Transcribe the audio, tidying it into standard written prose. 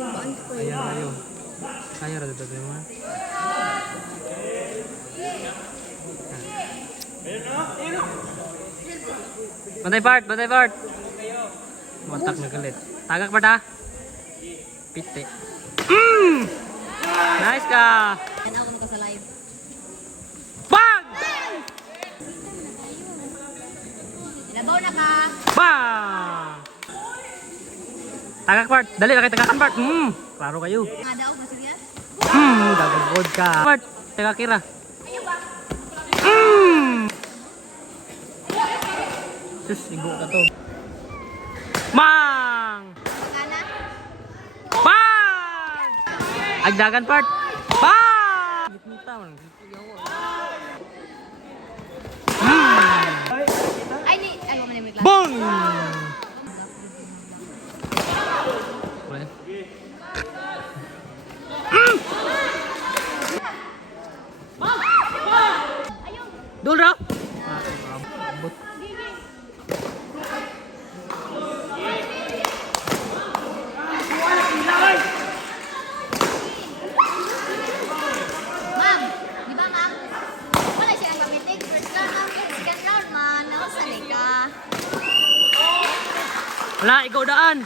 Ayan kayo. Kaya rado tabi mo. Bantay part, bantay part. Matak na galit. Tagak part ha. Pite. Nice ka. Yan ako nito sa live. Bang! Labaw na ka. Bang! Tagak part. Dali, nakita tagakan part. Klaro kayo. Nga daw, masirias? Dagod ka. Part, taga kira. Ayaw ba? Sus, igo ka to. Mang! Kana? Bang! Agdagan part. Bang! Gitnita man. Ay, ni. Ay, wala mo na Bang! Boleh. Dul ra. Abot. Ma'am, di ba ma'am? Wala siya ang pamitig. First round, second round, man. Nakasali ka. Wala, ikaw daan.